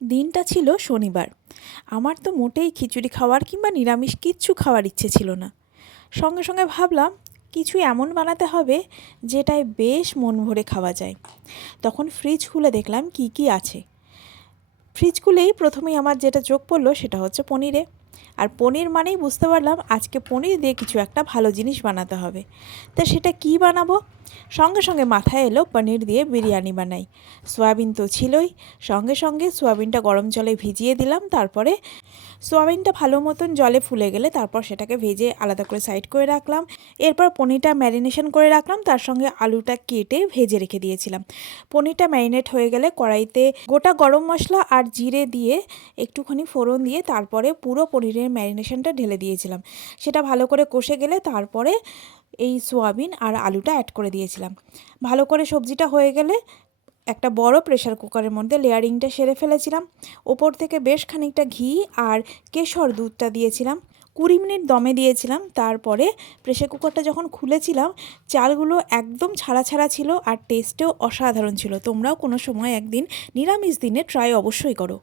দিনটা ছিল শনিবার। আমার তো মোটেই খিচুড়ি খাওয়ার কিংবা নিরামিষ কিচ্ছু খাওয়ার ইচ্ছে ছিল না। সঙ্গে সঙ্গে ভাবলাম কিছু এমন বানাতে হবে যেটায় বেশ মন ভরে খাওয়া যায়। তখন ফ্রিজ খুলে দেখলাম কি কি আছে। ফ্রিজ খুলেই প্রথমেই আমার যেটা চোখ পড়লো সেটা হচ্ছে পনিরে। আর পনির মানেই বুঝতে পারলাম আজকে পনির দিয়ে কিছু একটা ভালো জিনিস বানাতে হবে। তা সেটা কি বানাবো? সঙ্গে সঙ্গে মাথায় এলো পনির দিয়ে বিরিয়ানি বানাই। সয়াবিন তো ছিলই, সঙ্গে সঙ্গে সয়াবিনটা গরম জলে ভিজিয়ে দিলাম। তারপরে সোয়াবিনটা ভালো মতন জলে ফুলে গেলে তারপর সেটাকে ভেজে আলাদা করে সাইড করে রাখলাম। এরপর পনিরটা ম্যারিনেশন করে রাখলাম, তার সঙ্গে আলুটা কেটে ভেজে রেখে দিয়েছিলাম। পনিরটা ম্যারিনেট হয়ে গেলে কড়াইতে গোটা গরম মশলা আর জিরে দিয়ে একটুখানি ফোড়ন দিয়ে তারপরে পুরো পনিরের ম্যারিনেশনটা ঢেলে দিয়েছিলাম। সেটা ভালো করে কষে গেলে তারপরে এই সোয়াবিন আর আলুটা অ্যাড করে দিয়েছিলাম। ভালো করে সবজিটা হয়ে গেলে একটা বড় প্রেসার কুকারের মধ্যে লেয়ারিংটা সেরে ফেলেছিলাম। ওপর থেকে বেশ খানিকটা ঘি আর কেশর দুধটা দিয়েছিলাম। 20 মিনিট দমে দিয়েছিলাম। তারপরে প্রেসার কুকারটা যখন খুলেছিলাম চালগুলো একদম ছাড়া ছাড়া ছিল আর টেস্টেও অসাধারণ ছিল। তোমরাও কোনো সময় একদিন নিরামিষ দিনে ট্রাই অবশ্যই করো।